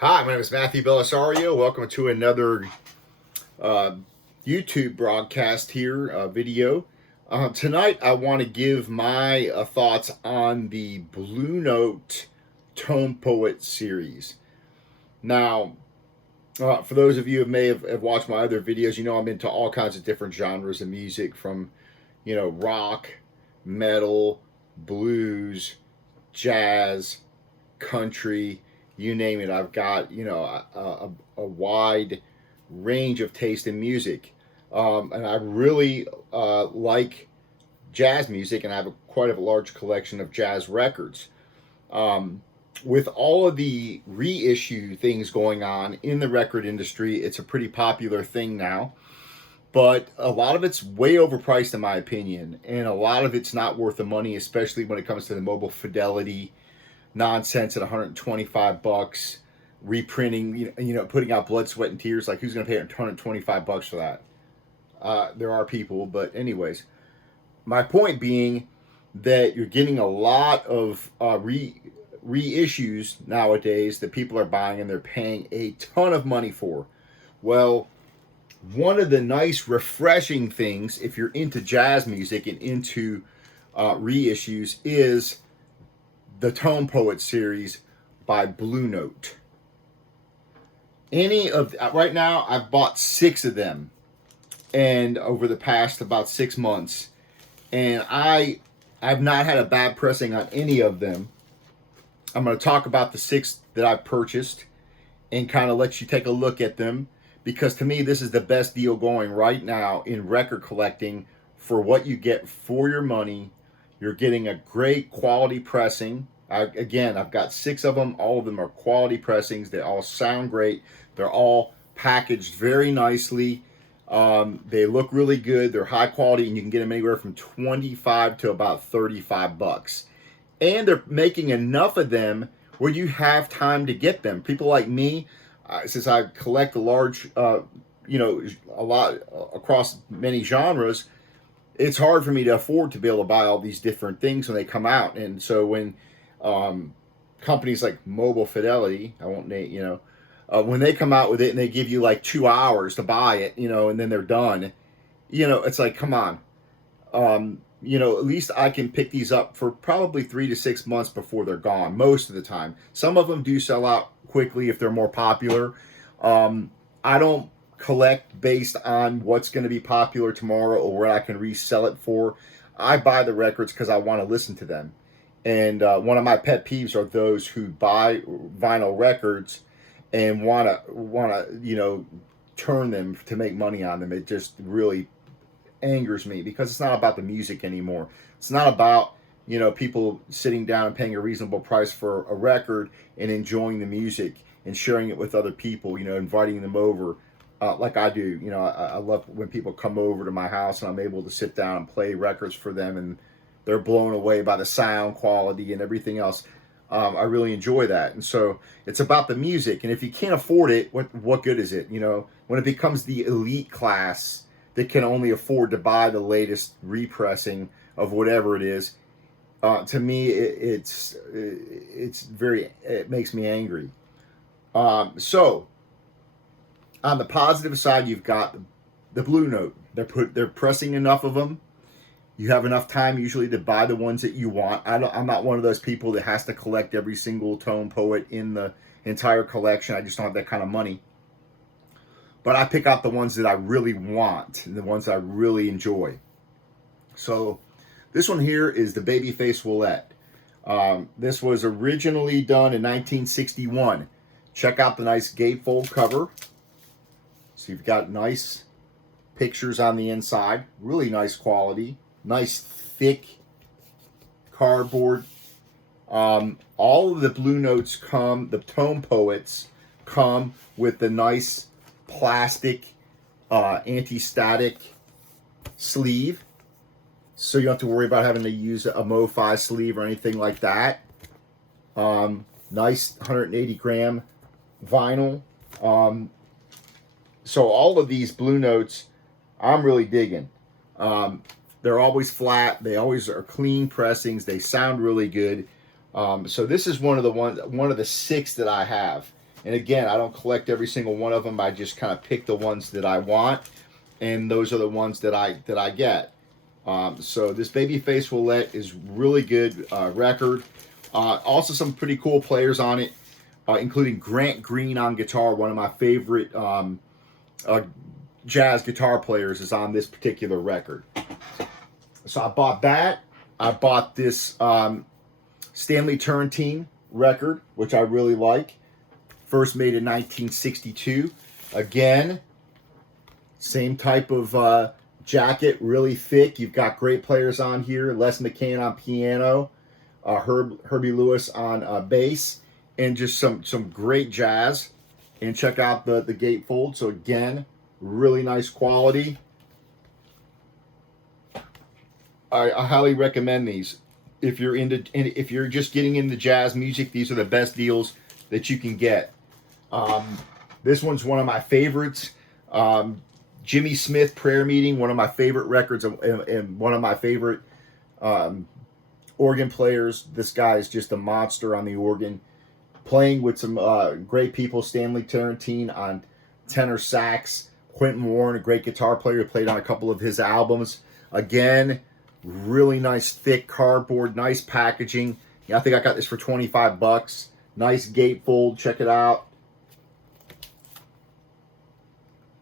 Hi, my name is Matthew Belisario. Welcome to another uh, YouTube broadcast here, video. Tonight, I want to give my thoughts on the Blue Note Tone Poet series. Now, for those of you who may have watched my other videos, you know I'm into all kinds of different genres of music, from rock, metal, blues, jazz, country, you name it. I've got a wide range of taste in music, and I really like jazz music, and I have quite a large collection of jazz records. With all of the reissue things going on in the record industry, it's a pretty popular thing now. But a lot of it's way overpriced, in my opinion, and a lot of it's not worth the money, especially when it comes to the mobile fidelity nonsense at 125 bucks, reprinting, putting out blood, sweat, and tears. Like, who's going to pay 125 bucks for that? There are people, but anyways, my point being that you're getting a lot of reissues nowadays that people are buying, and they're paying a ton of money for. Well, one of the nice, refreshing things, if you're into jazz music and into reissues, is the Tone Poet series by Blue Note. Right now, I've bought 6 of them, and over the past about 6 months, and I've not had a bad pressing on any of them. I'm going to talk about the 6 that I've purchased and kind of let you take a look at them, because to me, this is the best deal going right now in record collecting for what you get for your money. You're getting a great quality pressing. I've got 6 of them. All of them are quality pressings. They all sound great. They're all packaged very nicely. They look really good. They're high quality, and you can get them anywhere from 25 to about 35 bucks. And they're making enough of them where you have time to get them. People like me, since I collect a lot across many genres, it's hard for me to afford to be able to buy all these different things when they come out. And so when companies like Mobile Fidelity, I won't name, when they come out with it and they give you like 2 hours to buy it, and then they're done, it's like, come on. At least I can pick these up for probably 3 to 6 months before they're gone, most of the time. Some of them do sell out quickly if they're more popular. I don't collect based on what's going to be popular tomorrow or what I can resell it for. I buy the records because I want to listen to them. And one of my pet peeves are those who buy vinyl records and want to turn them to make money on them. It just really angers me, because it's not about the music anymore. It's not about people sitting down and paying a reasonable price for a record and enjoying the music and sharing it with other people, inviting them over, like I do. I love when people come over to my house and I'm able to sit down and play records for them, and they're blown away by the sound quality and everything else. I really enjoy that. And so it's about the music. And if you can't afford it, what good is it? When it becomes the elite class that can only afford to buy the latest repressing of whatever it is, to me, it makes me angry. So on the positive side, you've got the Blue Note. They're pressing enough of them. You have enough time usually to buy the ones that you want. I'm not one of those people that has to collect every single Tone Poet in the entire collection. I just don't have that kind of money. But I pick out the ones that I really want and the ones I really enjoy. So this one here is the Babyface Willette. This was originally done in 1961. Check out the nice gatefold cover. So you've got nice pictures on the inside. Really nice quality. Nice thick cardboard. All of the Blue Notes the Tone Poets come with the nice plastic anti-static sleeve, so you don't have to worry about having to use a MoFi sleeve or anything like that. Nice 180 gram vinyl. So all of these Blue Notes I'm really digging. They're always flat. They always are clean pressings. They sound really good. So this is one of the 6 that I have. And again, I don't collect every single one of them. I just kind of pick the ones that I want, and those are the ones that I get. So this Babyface Roulette is really good record. Also some pretty cool players on it, including Grant Green on guitar. One of my favorite jazz guitar players is on this particular record. So I bought that. I bought this Stanley Turrentine record, which I really like. First made in 1962. Again, same type of jacket, really thick. You've got great players on here. Les McCann on piano, Herbie Lewis on bass, and just some great jazz. And check out the gatefold. So again, really nice quality. I highly recommend these. If you're just getting into jazz music, these are the best deals that you can get. This one's one of my favorites. Jimmy Smith Prayer Meeting, one of my favorite records, and one of my favorite organ players. This guy is just a monster on the organ, playing with some great people. Stanley Turrentine on tenor sax, Quentin Warren, a great guitar player, who played on a couple of his albums. Again, really nice thick cardboard, nice packaging. Yeah, I think I got this for 25 bucks. Nice gatefold, check it out.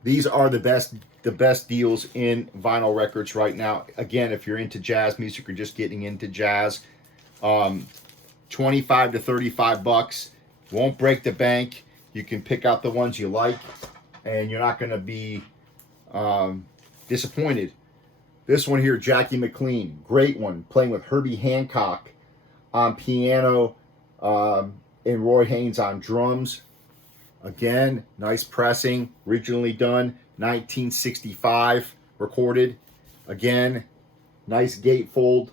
These are the best deals in vinyl records right now. Again, if you're into jazz music or just getting into jazz, 25 to 35 bucks. Won't break the bank. You can pick out the ones you like, and you're not going to be disappointed. This one here, Jackie McLean, great one, playing with Herbie Hancock on piano, and Roy Haynes on drums. Again, nice pressing, originally done 1965, recorded. Again, nice gatefold.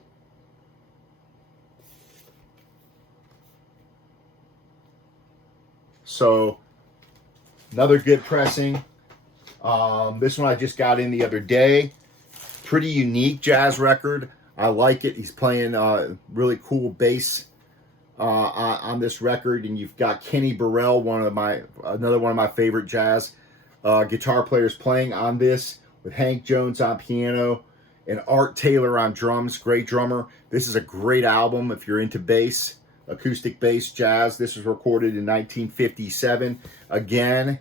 So, another good pressing. This one I just got in the other day. Pretty unique jazz record. I like it. He's playing really cool bass on this record, and you've got Kenny Burrell, another one of my favorite jazz guitar players, playing on this, with Hank Jones on piano and Art Taylor on drums. Great drummer. This is a great album if you're into bass, acoustic bass jazz. This was recorded in 1957. Again,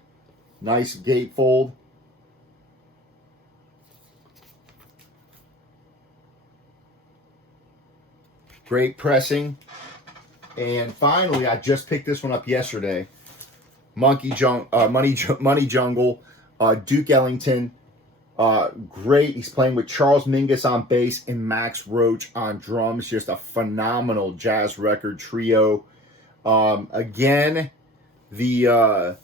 nice gatefold. Great pressing. And finally, I just picked this one up yesterday. Money Jungle, Duke Ellington. Great. He's playing with Charles Mingus on bass and Max Roach on drums. Just a phenomenal jazz record trio. Again, the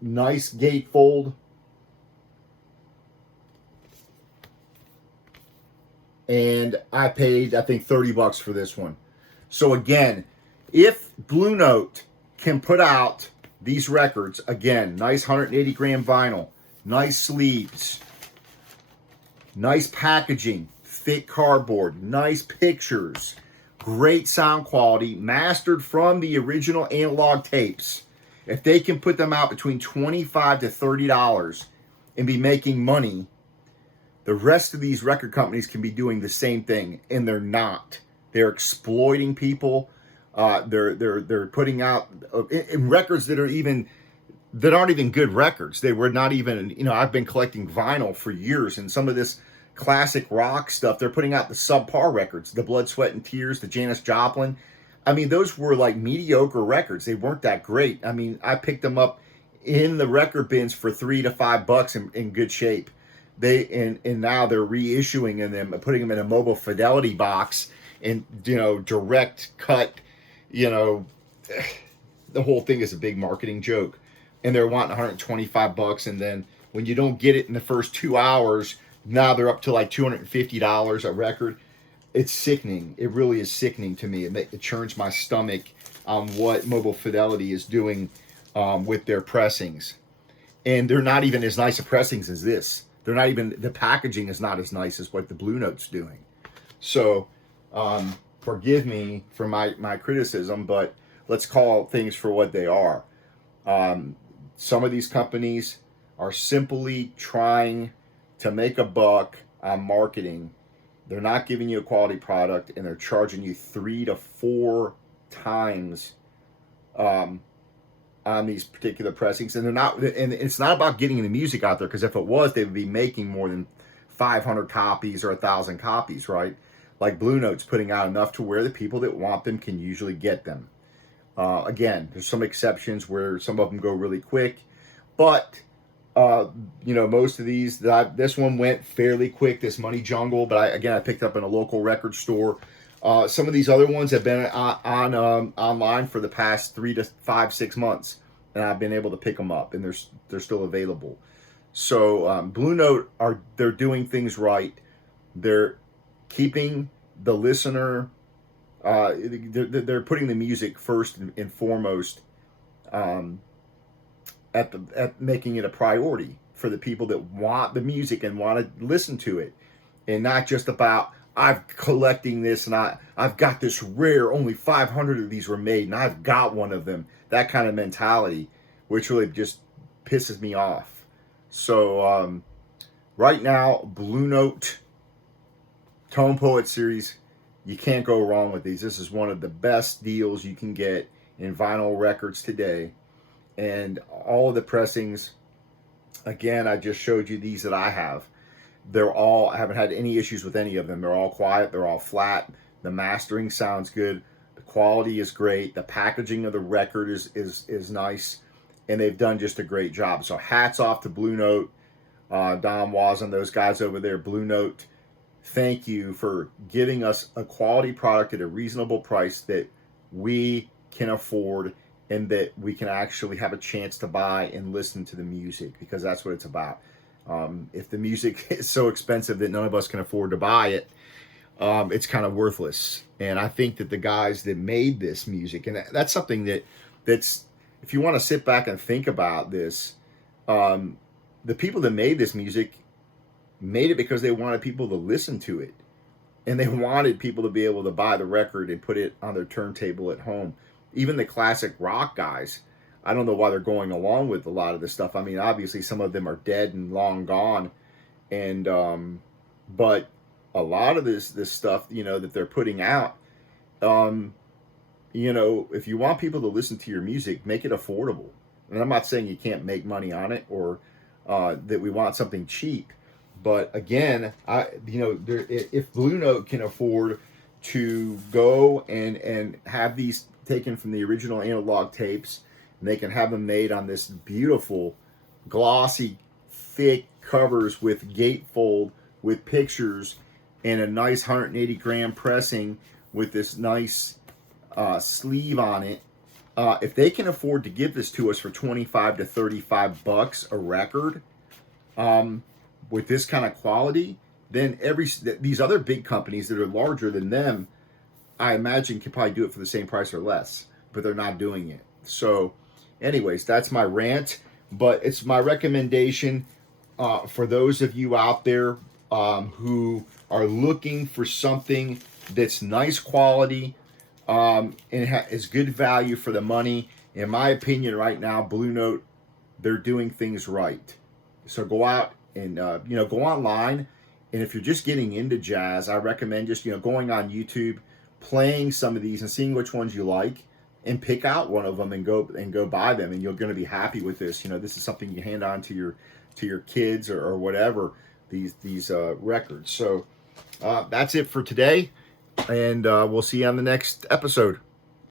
nice gatefold. And I paid, I think, 30 bucks for this one. So again, if Blue Note can put out these records, again, nice 180 gram vinyl, nice sleeves, nice packaging, thick cardboard, nice pictures, great sound quality, mastered from the original analog tapes. If they can put them out between $25 to $30 and be making money, the rest of these record companies can be doing the same thing, and they're not. They're exploiting people. They're putting out in records that aren't even good records. They were not even, I've been collecting vinyl for years, and some of this classic rock stuff, they're putting out the subpar records, the Blood, Sweat, and Tears, the Janis Joplin. I mean, those were like mediocre records. They weren't that great. I mean, I picked them up in the record bins for $3 to $5 in good shape. And now they're reissuing them, putting them in a mobile fidelity box, and direct cut. The whole thing is a big marketing joke, and they're wanting $125, and then when you don't get it in the first 2 hours, now they're up to like $250 a record. It's sickening. It really is sickening to me. It churns my stomach on what Mobile Fidelity is doing with their pressings, and they're not even as nice a pressings as this. They're not even, the packaging is not as nice as what the Blue Note's doing. So, forgive me for my criticism, but let's call things for what they are. Some of these companies are simply trying to make a buck on marketing. They're not giving you a quality product, and they're charging you 3 to 4 times um, on these particular pressings. And they're not, and it's not about getting the music out there, because if it was, they would be making more than 500 copies or 1,000 copies, right? Like Blue Note's putting out enough to where the people that want them can usually get them. Again, there's some exceptions where some of them go really quick, but most of these, this one went fairly quick, this Money Jungle, but I picked up in a local record store. Some of these other ones have been on online for the past 3 to 5, 6 months, and I've been able to pick them up, and they're still available. So Blue Note, they're doing things right. They're keeping the listener. They're putting the music first and foremost, at making it a priority for the people that want the music and want to listen to it, and not just about, I'm collecting this and I've got this rare, only 500 of these were made and I've got one of them. That kind of mentality, which really just pisses me off. So right now, Blue Note Tone Poet series, you can't go wrong with these. This is one of the best deals you can get in vinyl records today. And all of the pressings, again, I just showed you these that I have. I haven't had any issues with any of them. They're all quiet. They're all flat. The mastering sounds good. The quality is great. The packaging of the record is nice. And they've done just a great job. So hats off to Blue Note, Don Was and those guys over there, Blue Note. Thank you for giving us a quality product at a reasonable price that we can afford, and that we can actually have a chance to buy and listen to the music, because that's what it's about. If the music is so expensive that none of us can afford to buy it, it's kind of worthless. And I think that the guys that made this music, and that's something that's, if you want to sit back and think about this, the people that made this music made it because they wanted people to listen to it, and they wanted people to be able to buy the record and put it on their turntable at home. Even the classic rock guys, I don't know why they're going along with a lot of this stuff. I mean, obviously some of them are dead and long gone, and but a lot of this stuff, that they're putting out, if you want people to listen to your music, make it affordable. And I'm not saying you can't make money on it, or that we want something cheap. But again, if Blue Note can afford to go and have these taken from the original analog tapes, and they can have them made on this beautiful, glossy, thick covers with gatefold, with pictures, and a nice 180 gram pressing with this nice sleeve on it. If they can afford to give this to us for 25 to 35 bucks a record, with this kind of quality, then these other big companies that are larger than them, I imagine, can probably do it for the same price or less, but they're not doing it. So anyways, that's my rant, but it's my recommendation for those of you out there who are looking for something that's nice quality, and is good value for the money. In my opinion, right now, Blue Note, they're doing things right. So go out and go online, and if you're just getting into jazz, I recommend just going on YouTube, playing some of these and seeing which ones you like, and pick out one of them and go buy them, and you're going to be happy with this. This is something you hand on to your kids or whatever, these records. So that's it for today, and we'll see you on the next episode.